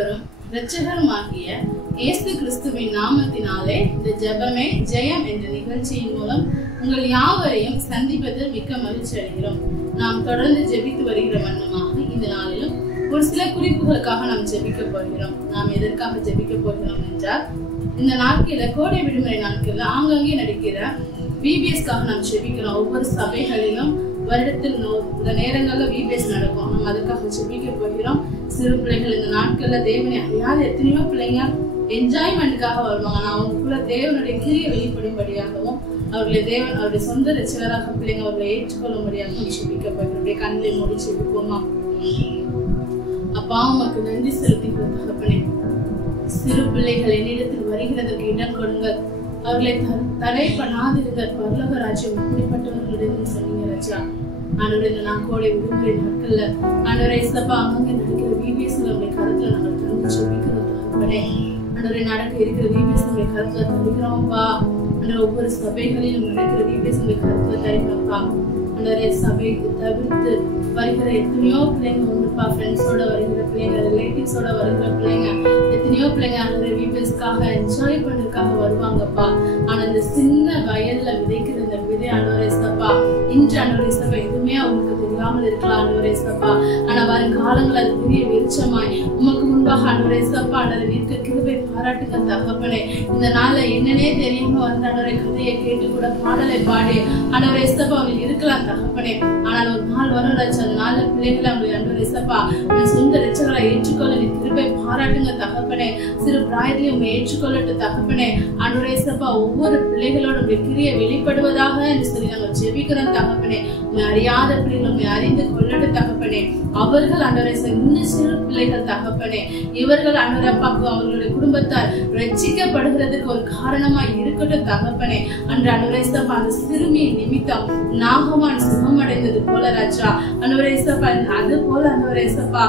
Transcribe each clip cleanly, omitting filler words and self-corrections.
ஆண்டவரும் இரட்சகருமாகிய இயேசு கிறிஸ்துவின் நாமத்தினாலே இந்த ஜெபமே ஜெயம் என்ற நிகழ்ச்சியின் மூலம் உங்கள் யாவரையும் சந்திப்பதில் மிக்க மகிழ்ச்சி அடைகிறோம். நாம் தொடர்ந்து ஜெபித்து வருகிற வண்ணமாக இந்த நாளிலும் ஒரு சில குறிப்புகளுக்காக நாம் ஜெபிக்க போகிறோம். நாம் எதற்காக ஜெபிக்க போகிறோம் என்றால், இந்த நாட்கள்ல கோடை விடுமுறை நாட்கள்ல ஆங்காங்கே நடக்கிற VBSக்காக நாம் ஜெபிக்கிறோம். ஒவ்வொரு சபைகளிலும் வருடத்தில் இந்த நேரங்கள்ல VBS நடக்கும். நம்ம அதுக்காக ஜெபிக்க போகிறோம். சிறு பிள்ளைகள் இந்த நாட்கள்ல தேவனை அறியாத எத்தனையோ பிள்ளைங்க என்ஜாய்மெண்ட்டுக்காக வருவாங்க. நான் அவங்களுக்குள்ள தேவனுடைய கிரியை வெளிப்படும்படியாகவும் அவருடைய சொந்த ரட்சகராக பிள்ளைங்க அவர்களை ஏற்றுக்கொள்ளும்படியாகவும் ஜெபிக்க போகிறோம். கண்களை மூடி ஜெபிப்போமா? அப்பா, உமக்கு நன்றி செலுத்துகிறோம் தகப்பனே. சிறு பிள்ளைகள் என்னிடத்தில் வருகிறதற்கு இடம் கொடுங்கள், அவர்களை தடை பண்ணாதிருங்கள். பரலோக ராஜ்யம் இப்படிப்பட்டவர்களிடம் சொன்னீங்க ராஜா. ஆண்டவரே, நான் கோடை விடுமுறை நாட்கள்ல ஆண்டவரே சபா அங்கே நடக்கிற VBSல உங்களுடைய கருத்துல நாங்கள் தந்து ஜெபிக்கிறோம் தகப்பனே. ஆண்டவரே, நடக்க இருக்கிற VBS உங்களுடைய கருத்துல தருகிறோம்ப்பா. ஆண்டவரே, ஒவ்வொரு சபைகளிலும் நடக்கிற VBS உங்களுடைய கருத்துல தருகிறோம்ப்பா. ஆண்டவரே, சபை தவிர்த்து வருகிற எத்தனையோ பிள்ளைங்க உண்டுப்பா. ஃப்ரெண்ட்ஸோட வருகிற பிள்ளைங்க, ரிலேட்டிவ்ஸோட வருகிற பிள்ளைங்க, எத்தனையோ பிள்ளைங்க ஆண்டவரே VBSக்காக என்ஜாய் பண்ணதுக்காக வருவாங்கப்பா. ஆனா இந்த சின்ன வயல்ல விதைக்கிற இந்த விதை ஆண்டவரே சப்பா, இன்று ஆண்டவரே சப்பா எதுவுமே அவங்களுக்கு தெரியாமல் இருக்கலாம் ஆண்டவரே சப்பா. ஆனா வரும் காலங்கள் அது பெரிய வெளிச்சமாய் உமக்கு முன்பாக ஆண்டவரே சப்பா ஆண்டவரை நிற்க கிருபை பாராட்டுங்க தகப்பனே. இந்த நாள்ல என்னன்னே தெரியாம வந்து ஆண்டவரை கதையை கேட்டு கூட பாடலை பாடி ஆண்டவரே சப்பா அவங்க இருக்கலாம் தகப்பனே. ஆனால் ஒரு நாள் வரும் ராஜா, அந்த நாள்ல பிள்ளைகளை அவங்க ஆண்டவரே சப்பா சொந்த ரட்சகரை ஏற்றுக்கொள்ள நீ கிருபை பாராட்டுங்க தகப்பனே. சிறு பிராயத்திலே உங்க ஏற்றுக்கொள்ளட்டு தகப்பனே. ஆண்டவரே சப்பா ஒவ்வொரு பிள்ளைகளோட உங்க கிரியை வெளிப்படுவதாக என்று சொல்லி நாங்கள் ஜெபிக்கிறோம் தகப்பனே. உண்மை அறியாத பிள்ளைகள் உண்மை அறிந்து கொள்ளட்டு தகப்பனே. அவர்கள் ஆண்டவரே இன்னும் சிறு பிள்ளைகள் தகப்பனே. இவர்கள் ஆண்டவரே அப்பாக்கு அவர்களுடைய குடும்பத்தார் ரட்சிக்கப்படுகிறதுக்கு ஒரு காரணமா இருக்கட்டும் தகப்பனே. அன்று ஆண்டவரே சப்பா அந்த சிறுமியின் நிமித்தம் நாகமான் சுகமடைந்தது போல ராஜா ஆண்டவரே சப்பா, அது போல ஆண்டவரே சப்பா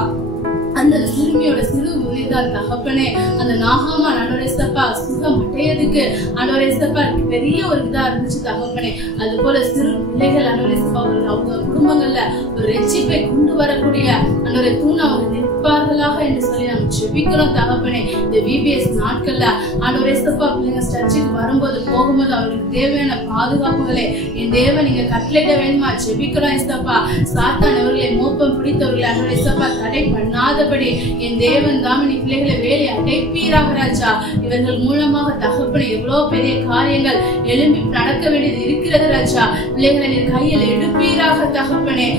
அந்த சிறுமியோட சிறு உயிர்தான் தகப்பனே. அந்த நாகமான் ஆண்டவரே சப்பா சுகம் அடையதுக்கு ஆண்டவரே சப்பா பெரிய ஒரு இதா இருந்துச்சு தகப்பனே. அது போல சிறு பிள்ளைகள் ஆண்டவரே சப்பா அவங்க குடும்பங்கள்ல ஒரு ரட்சிப்பை கொண்டு வரக்கூடிய ஆண்டவரே தூண் அவங்க நிற்பார்களாக என்று சொல்லி நாங்க ஜெபிக்கிறோம் தகப்பனே. இந்த VBS நாட்கள்ல ஆண்டவரே சப்பா பிள்ளைங்க சர்ச்சுக்கு வரும்போது போகும்போது அவங்களுக்கு தேவையான பாதுகாப்புகளை என் தேவன் நீங்க கட்டளையிட வேணுமா ஜெபிக்கிறோம் சப்பா. சாத்தான் அவர்களை மோப்பம் பிடித்தவர்களை ஆண்டவரே சப்பா தடை பண்ணாதபடி என் தேவன் தாமனி பிள்ளைகளை வேலை அடைப்பீராக ராஜா. இவர்கள் மூலமாக தகப்பனை எவ்வளவு பெரிய காரியங்கள் எழும்பி நடக்க வேண்டியது இருக்கிறது ராஜா. பிள்ளைகளை நீர் கையில் எடுப்பீராக தகப்பனே.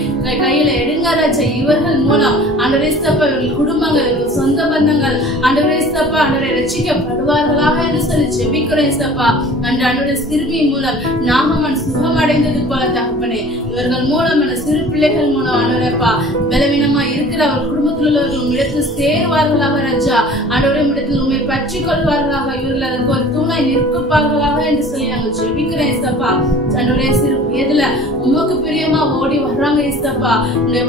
கையில எடுங்க ராஜா. இவர்கள் மூலம் ஆண்டவரே சப்பா இவர்கள் குடும்பங்கள், இவர்கள் சொந்த பந்தங்கள் ஆண்டவரே சப்பா ஆண்டவரை ரட்சிக்கப்படுவார்களாக என்று சொல்லி ஜெபிக்கிறேன் சப்பா. அன்று ஆண்டவரே சிறுமி மூலம் நாகமன் சுகம் அடைந்தது போல தகப்பனே. இவர்கள் மூலம் அந்த சிறு பிள்ளைகள் மூலம் ஆண்டவரேப்பா பலவீனமா இருக்கிற அவர் குடும்பத்தில் உள்ளவர்கள் இடத்தில் சேருவார்களாக ராஜா. ஆண்டவரே இடத்தில் உண்மை பற்றி கொள்வார்களாக. இவர்கள் அதற்கு ஒரு தூணை நிற்கப்பார்களாக என்று சொல்லி நாங்கள் ஜெபிக்கிறேன் சப்பா. ஆண்டவரே சிறு வயதுல உமக்கு பிரியமா ஓடி வர்றாங்க சப்பா.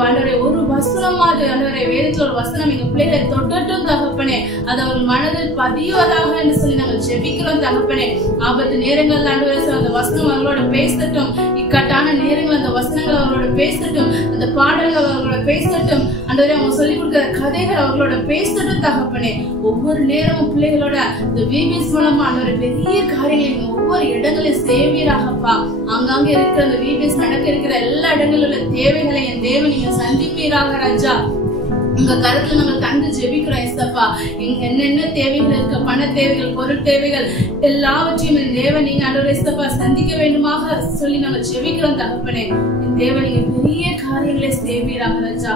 ஆண்டவரே ஒரு வசனமாவது ஆண்டவரே வேதத்துல ஒரு வசனம் எங்க பிள்ளைகளை தொட்டட்டும் தகப்பனே. அது அவர்கள் மனதில் பதிவதாக என்று சொல்லி நாங்கள் ஜெபிக்கிறோம் தகப்பனே. ஆபத்து நேரங்கள் ஆண்டவரே அந்த வசனம் அவர்களோட பேசட்டும். இக்கட்டான நேரங்கள் அந்த வசனங்கள் அவர்களோட பேசட்டும். அந்த பாடல்கள் அவர்களோட பேசட்டும். ஆண்டவரே அவங்க சொல்லிக் கொடுக்கிற கதைகள் அவர்களோட பேசட்டும் தகப்பனே. ஒவ்வொரு நேரமும் பிள்ளைகளோட இந்த VBS மூலமா ஆண்டவரே பெரிய காரியங்களை ஒவ்வொரு இடங்களில் சேவீராகப்பா. அங்கங்க இருக்கிற அந்த VBS நடக்க இருக்கிற எல்லா இடங்களில் உள்ள தேவைகளை என் தேவன் நீங்க சந்திப்பீராக ராஜா. உங்க கருத்துல நாங்கள் தந்து ஜெபிக்கிறோம் ஏசப்பா. என்னென்ன தேவைகள் இருக்க, பண தேவைகள், பொருள் தேவைகள் எல்லாவற்றையும் என் தேவன் நீங்க ஆண்டவரே ஏசப்பா சந்திக்க வேண்டுமாக சொல்லி நாங்கள் ஜெபிக்கிறோம் தகப்பனே. என் தேவன் நீங்க பெரிய காரியங்களை செய்வீராக ராஜா.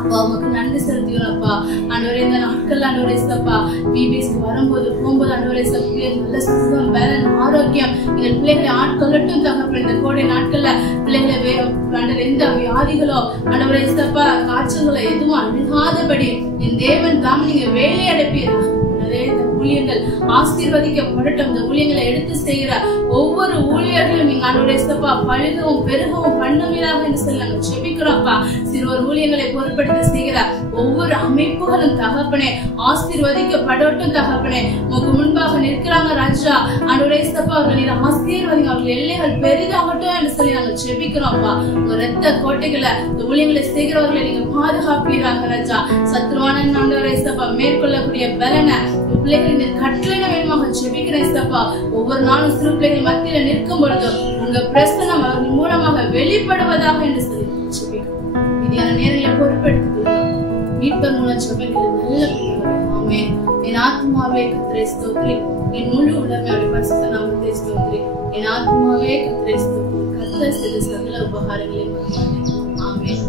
அப்பா உமக்கு நன்றி செலுத்துகிறோம்ப்பா. ஆண்டவரே இந்த நாட்கள் ஆண்டவரே ஏசப்பா VBSக்கு வரும்போது போகும்போது ஆண்டவரே ஏசப்பா நல்ல சுகம், பலன், ஆரோக்கியம் எங்கள் பிள்ளைகளை ஆட்கொள்ளட்டும் தகப்பனே. இந்த கோடை நாட்கள்ல பிள்ளைகளை எந்த வியாதிகளோ ஆண்டவரே ஏசப்பா காய்ச்சல்களோ எதுவும் அணுகாதபடி என் தேவன் தாம் நீங்க வேலை அடைப்பீர்கள். இந்த ஊழியர்கள் ஆசீர்வதிக்கப்படட்டும். இந்த ஊழியங்களை எடுத்து செய்கிற ஒவ்வொரு ஊழியர்களும் நீங்க ஆண்டவரே இயேசுப்பா பழுகவும் பெருகவும் பண்ணுவீராக என்று சொல்லி நாங்கள் ஜெபிக்கிறோம்ப்பா. சிறுவர் ஊழியங்களை பொறுப்படுத்தி செய்கிற ஒவ்வொரு அமைப்புகளும் தகப்பனே ஆசீர்வதிக்கப்படட்டும். தகப்பனே உமக்கு முன்பாக நிற்கிறாங்க ராஜா. ஆண்டவரே இயேசுப்பா அவர்களை ஆசீர்வதிங்க, அவர்கள் எல்லைகள் பெரிதாகட்டும் என்று சொல்லி நாங்கள் ஜெபிக்கிறோம்ப்பா. உங்க ரத்த கோட்டைகளை இந்த ஊழியங்களை செய்கிறவர்களை நீங்க பாதுகாப்பீராக ராஜா. சத்ருவான ஆண்டவரே இயேசுப்பா மேற்கொள்ளக்கூடிய பலனை பிள்ளைகளின் கட்டளையிட வேணுமாக ஜெபிக்கிறேன் இயேசுப்பா. ஒவ்வொரு நாளும் சிறு பிள்ளைகள் மத்தியில நிற்கும் பொழுது உங்க பிரசனம் அவர்கள் மூலமாக வெளிப்படுவதாக என்று சொல்லி ஜெபிக்கிறோம். மீதியான நேரங்களை பொறுப்பெடுத்துக்கொள்ளுங்க. மீட்பர் மூலம் ஜெபிக்கிறேன் நல்ல பிள்ளைகளே. ஆமென். என் ஆத்மாவே கர்த்தரை ஸ்தோத்திரி, என் முழு உலகமே அவருடைய பரிசுத்த நாமத்தை ஸ்தோத்திரி. என் ஆத்மாவே கர்த்தரை ஸ்தோத்திரி, கர்த்தர் செய்த சகல உபகாரங்களையும் ஆமென்.